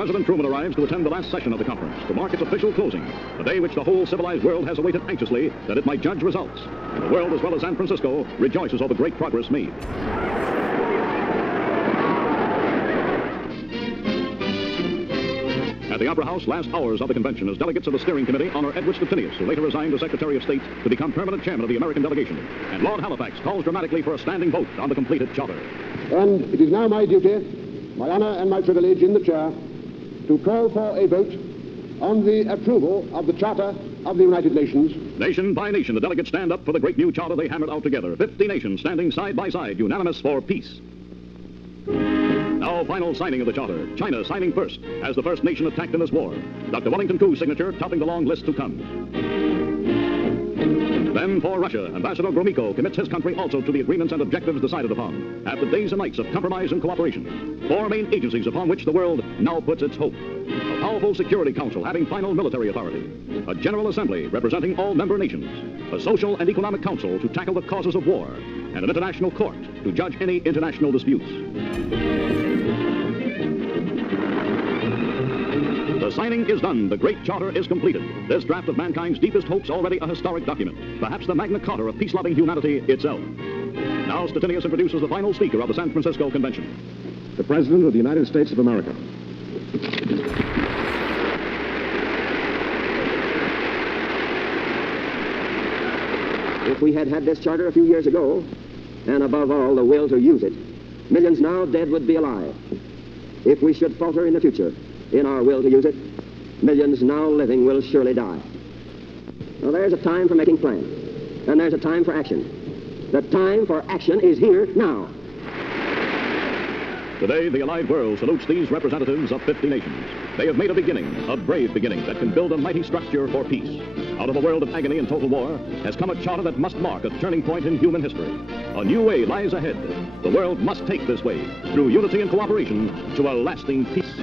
President Truman arrives to attend the last session of the conference to mark its official closing, the day which the whole civilized world has awaited anxiously that it might judge results. And the world, as well as San Francisco, rejoices over great progress made. At the Opera House, last hours of the convention, as delegates of the steering committee honor Edward Stettinius, who later resigned as Secretary of State to become permanent chairman of the American delegation. And Lord Halifax calls dramatically for a standing vote on the completed charter. And it is now my duty, my honor and my privilege in the chair, to call for a vote on the approval of the Charter of the United Nations. Nation by nation, the delegates stand up for the great new charter they hammered out together. 50 nations standing side by side, unanimous for peace. Now, final signing of the charter. China signing first, as the first nation attacked in this war. Dr. Wellington Koo's signature topping the long list to come. Then, for Russia, Ambassador Gromyko commits his country also to the agreements and objectives decided upon, after days and nights of compromise and cooperation. 4 main agencies upon which the world now puts its hope. A powerful Security Council having final military authority. A General Assembly representing all member nations. A Social and Economic Council to tackle the causes of war. And an International Court to judge any international disputes. The signing is done. The great charter is completed. This draft of mankind's deepest hopes already a historic document. Perhaps the Magna Carta of peace-loving humanity itself. Now Stettinius introduces the final speaker of the San Francisco Convention. The President of the United States of America. If we had had this charter a few years ago, and above all the will to use it, millions now dead would be alive. If we should falter in the future in our will to use it, millions now living will surely die. Well, there's a time for making plans, and there's a time for action. The time for action is here now. Today, the Allied world salutes these representatives of 50 nations. They have made a beginning, a brave beginning, that can build a mighty structure for peace. Out of a world of agony and total war has come a charter that must mark a turning point in human history. A new way lies ahead. The world must take this way, through unity and cooperation, to a lasting peace.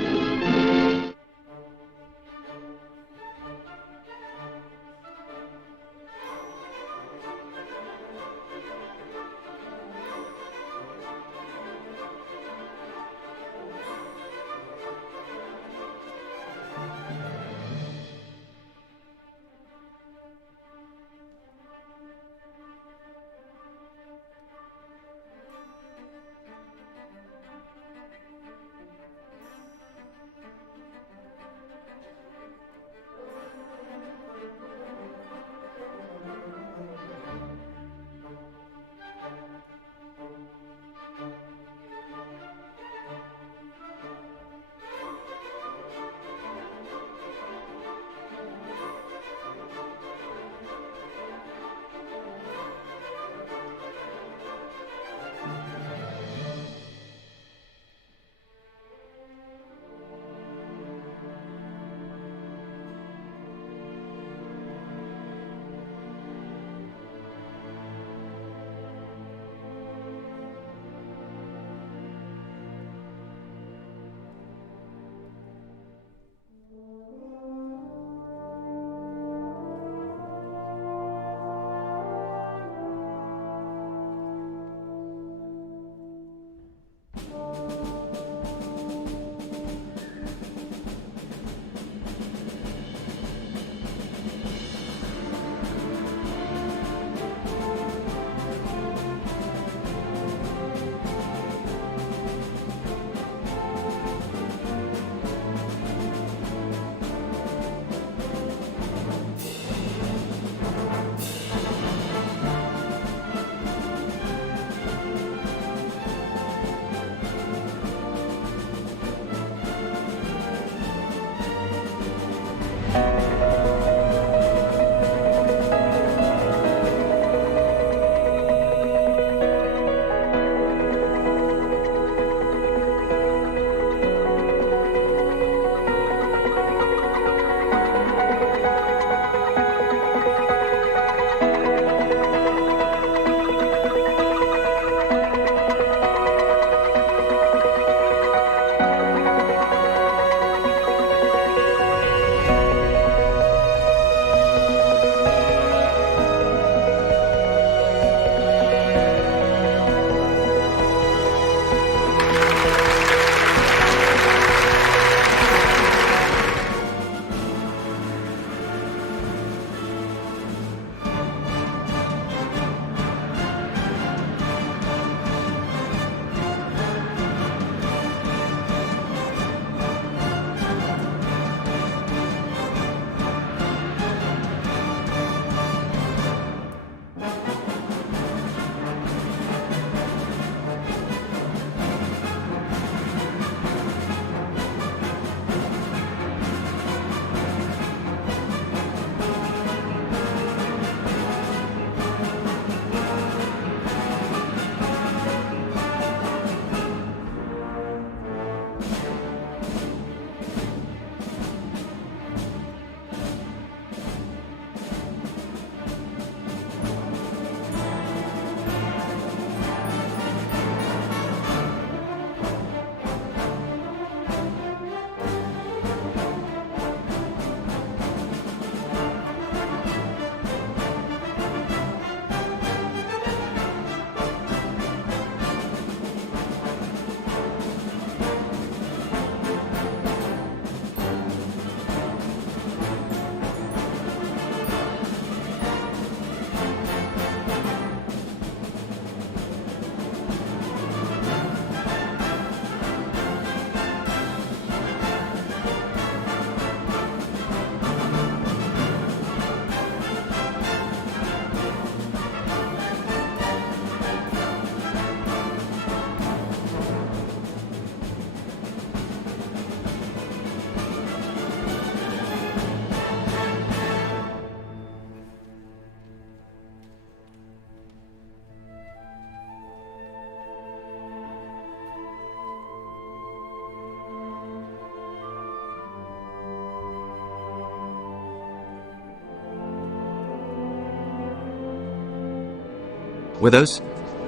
Will those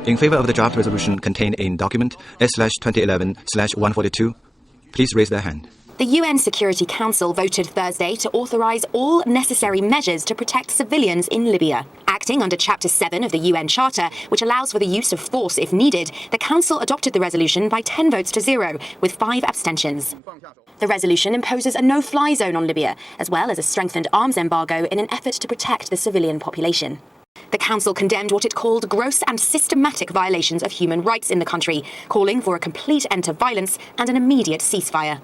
in favor of the draft resolution contained in document S/2011/142 please raise their hand? The UN Security Council voted Thursday to authorize all necessary measures to protect civilians in Libya. Acting under Chapter 7 of the UN Charter, which allows for the use of force if needed, the Council adopted the resolution by 10 votes to 0, with 5 abstentions. The resolution imposes a no-fly zone on Libya, as well as a strengthened arms embargo in an effort to protect the civilian population. The Council condemned what it called gross and systematic violations of human rights in the country, calling for a complete end to violence and an immediate ceasefire.